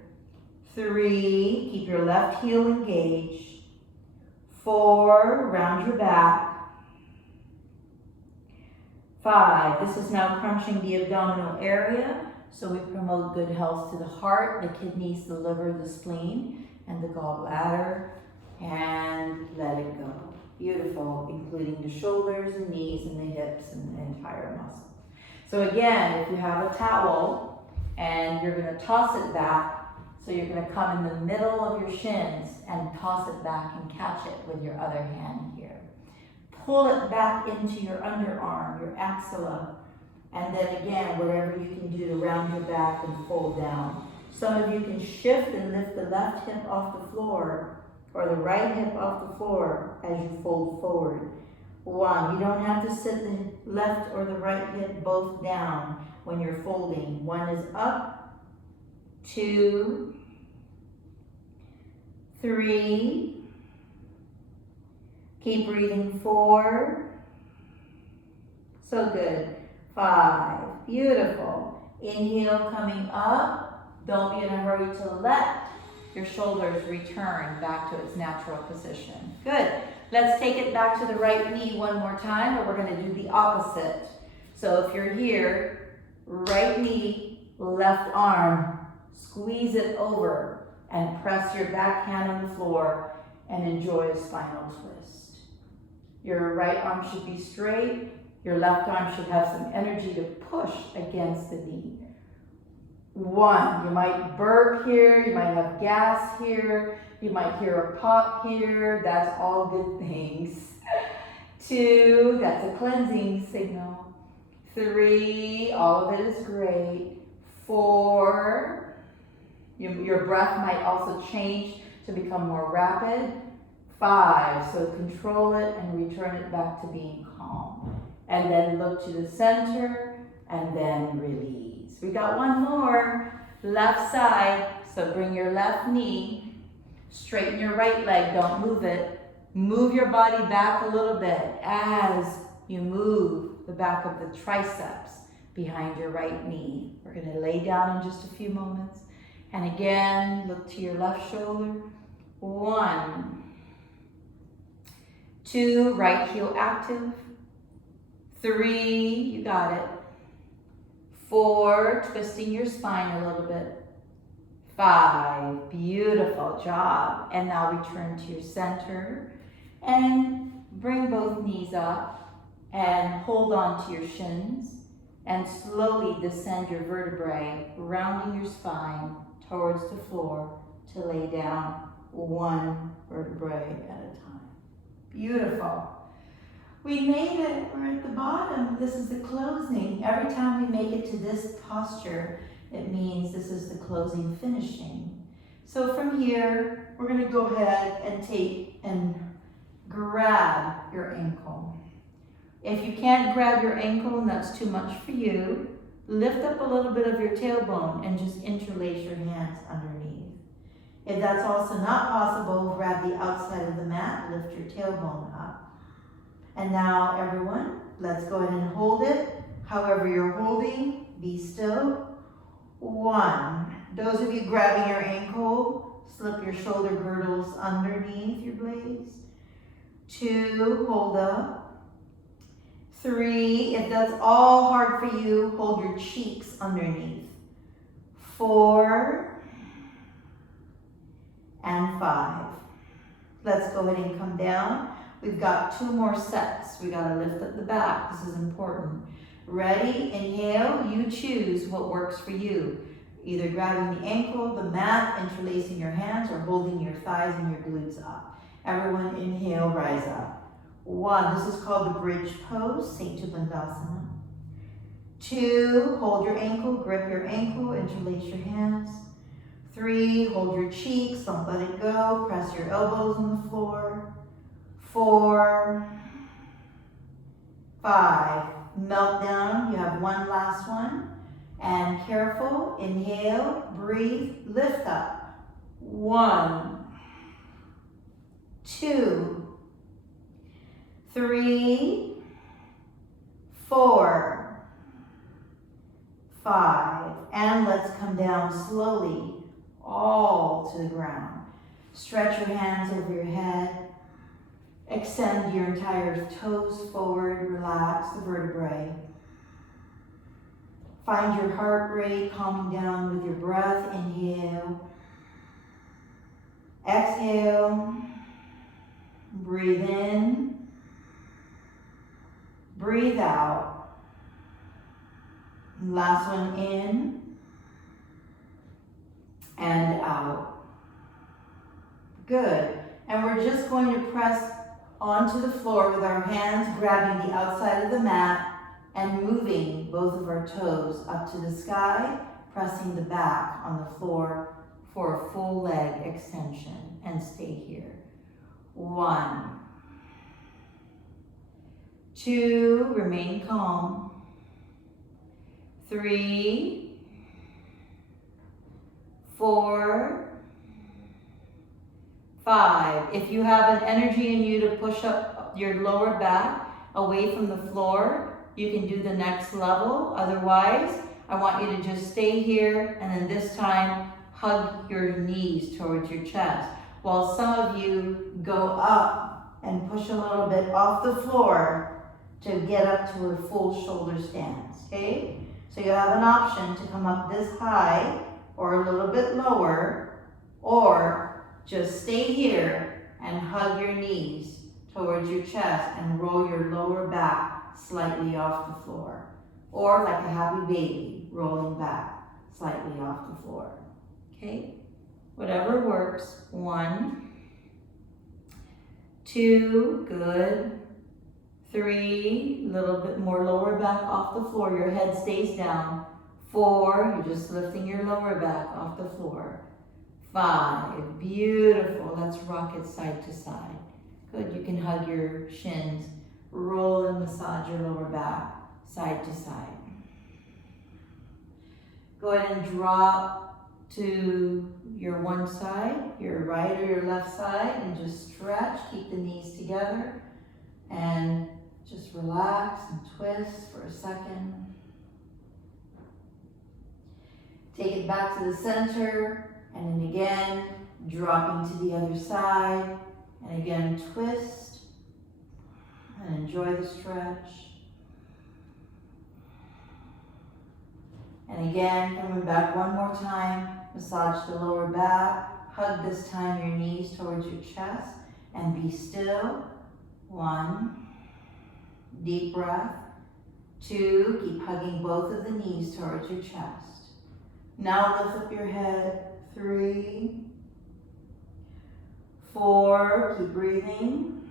3, keep your left heel engaged. 4, round your back. 5, this is now crunching the abdominal area, so we promote good health to the heart, the kidneys, the liver, the spleen, and the gallbladder, and let it go. Beautiful, including the shoulders and knees and the hips and the entire muscle. So again, if you have a towel and you're going to toss it back, so you're going to come in the middle of your shins and toss it back and catch it with your other hand here. Pull it back into your underarm, your axilla, and then again, whatever you can do to round your back and fold down. Some of you can shift and lift the left hip off the floor or the right hip off the floor as you fold forward. 1, you don't have to sit the left or the right hip both down when you're folding. 1 is up, 2, 3, keep breathing. 4, so good. 5, beautiful. Inhale, coming up. Don't be in a hurry to the left. your shoulders return back to its natural position. Good. Let's take it back to the right knee one more time, but we're going to do the opposite. So if you're here, right knee, left arm, squeeze it over and press your back hand on the floor and enjoy a spinal twist. Your right arm should be straight. Your left arm should have some energy to push against the knee. 1, you might burp here, you might have gas here, you might hear a pop here, that's all good things. 2, that's a cleansing signal. 3, all of it is great. 4, your breath might also change to become more rapid. 5, so control it and return it back to being calm. And then look to the center and then release. We got one more, left side. So bring your left knee, straighten your right leg, don't move it. Move your body back a little bit as you move the back of the triceps behind your right knee. We're going to lay down in just a few moments. And again, look to your left shoulder. 1, 2, right heel active. 3, you got it. 4, twisting your spine a little bit. 5, beautiful job. And now return to your center and bring both knees up and hold on to your shins and slowly descend your vertebrae, rounding your spine towards the floor to lay down 1 vertebrae at a time. Beautiful. We made it, we're at the bottom. This is the closing. Every time we make it to this posture, it means this is the closing finishing. So from here, we're gonna go ahead and take and grab your ankle. If you can't grab your ankle and that's too much for you, lift up a little bit of your tailbone and just interlace your hands underneath. If that's also not possible, grab the outside of the mat, lift your tailbone up. And now everyone, let's go ahead and hold it. However you're holding, be still. 1, those of you grabbing your ankle, slip your shoulder girdles underneath your blades. 2, hold up. 3, if that's all hard for you, hold your cheeks underneath. 4, and 5. Let's go ahead and come down. We've got 2 more sets. We gotta lift up the back. This is important. Ready? Inhale. You choose what works for you. Either grabbing the ankle, the mat, interlacing your hands, or holding your thighs and your glutes up. Everyone inhale, rise up. 1, this is called the bridge pose, Setu Bandhasana. 2, hold your ankle, grip your ankle, interlace your hands. 3, hold your cheeks, don't let it go, press your elbows on the floor. 4, 5, melt down, you have one last one. And careful, inhale, breathe, lift up. 1, 2, 3, 4, 5. And let's come down slowly, all to the ground. Stretch your hands over your head. Extend your entire toes forward, relax the vertebrae. Find your heart rate calming down with your breath. Inhale. Exhale. Breathe in. Breathe out. Last one in and out. Good. And we're just going to press onto the floor with our hands grabbing the outside of the mat and moving both of our toes up to the sky, pressing the back on the floor for a full leg extension, and stay here. 1, 2, remain calm. 3, 4, 5. If you have an energy in you to push up your lower back away from the floor, you can do the next level. Otherwise, I want you to just stay here and then this time hug your knees towards your chest. While some of you go up and push a little bit off the floor to get up to a full shoulder stance, okay? So you have an option to come up this high or a little bit lower, or just stay here and hug your knees towards your chest and roll your lower back slightly off the floor. Or like a happy baby, rolling back slightly off the floor, okay? Whatever works. 1, 2, good. 3, a little bit more lower back off the floor, your head stays down. 4, you're just lifting your lower back off the floor. 5, beautiful, let's rock it side to side. Good, you can hug your shins, roll and massage your lower back side to side. Go ahead and drop to your one side, your right or your left side, and just stretch, keep the knees together, and just relax and twist for a second. Take it back to the center, and then again, dropping to the other side, and again, twist, and enjoy the stretch. And again, coming back one more time, massage the lower back, hug this time your knees towards your chest, and be still. 1, deep breath. 2, keep hugging both of the knees towards your chest. Now lift up your head. 3, 4, keep breathing.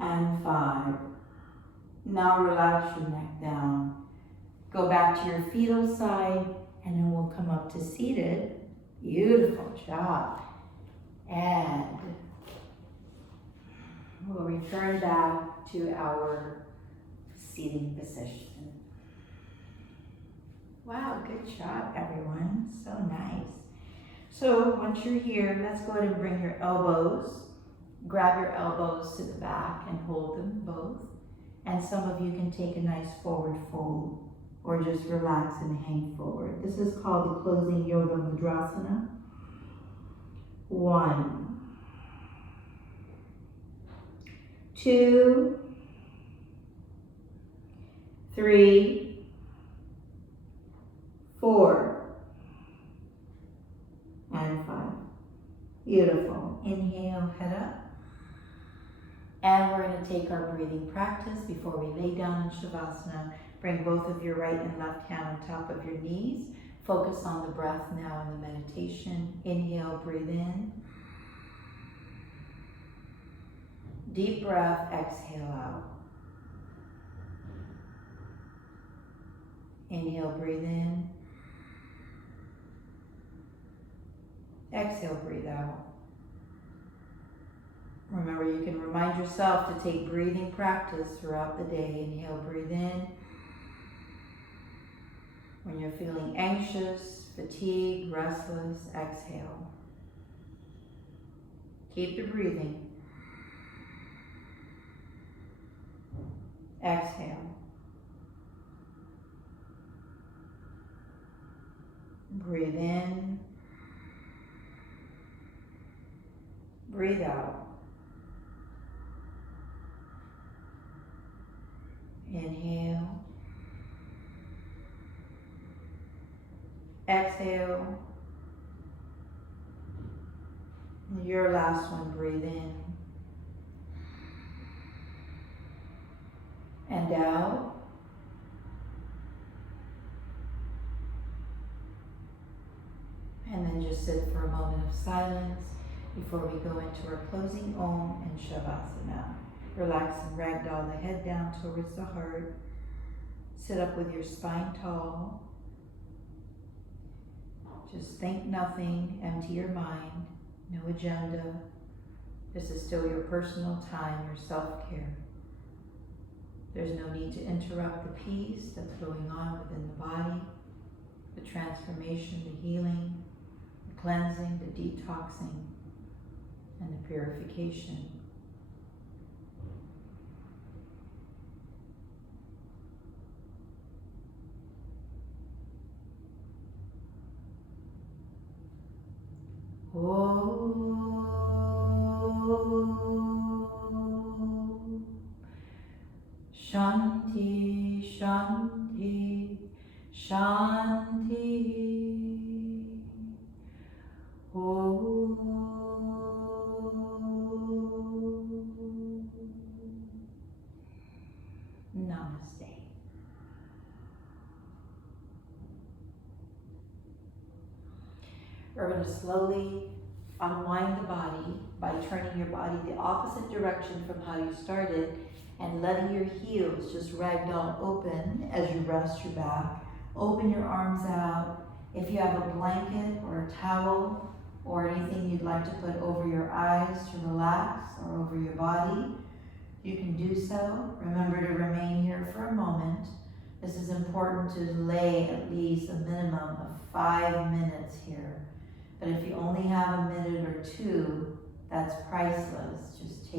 And 5. Now relax your neck down. Go back to your fetal side, and then we'll come up to seated. Beautiful job. And we'll return back to our seating position. Wow, good job, everyone. So nice. So once you're here, let's go ahead and bring your elbows. Grab your elbows to the back and hold them both. And some of you can take a nice forward fold, or just relax and hang forward. This is called the closing yoga mudrasana. 1, 2, 3, 4, and 5. Beautiful. Inhale, head up. And we're going to take our breathing practice before we lay down in Shavasana. Bring both of your right and left hand on top of your knees. Focus on the breath now in the meditation. Inhale, breathe in. Deep breath, exhale out. Inhale, breathe in. Exhale, breathe out. Remember, you can remind yourself to take breathing practice throughout the day. Inhale, breathe in. When you're feeling anxious, fatigued, restless, exhale. Keep the breathing. Exhale. Breathe in. Breathe out. Inhale. Exhale. Your last one, breathe in. And out. And then just sit for a moment of silence before we go into our closing Om and Shavasana. Relax and ragdoll the head down towards the heart. Sit up with your spine tall. Just think nothing, empty your mind, no agenda. This is still your personal time, your self-care. There's no need to interrupt the peace that's going on within the body, the transformation, the healing, the cleansing, the detoxing, and the purification. Shanti. Om. Namaste. We're going to slowly unwind the body by turning your body the opposite direction from how you started and letting your heels just ragdoll open as you rest your back. Open your arms out. If you have a blanket or a towel or anything you'd like to put over your eyes to relax or over your body, you can do so. Remember to remain here for a moment. This is important to lay at least a minimum of 5 minutes here. But if you only have a minute or two, that's priceless. Just take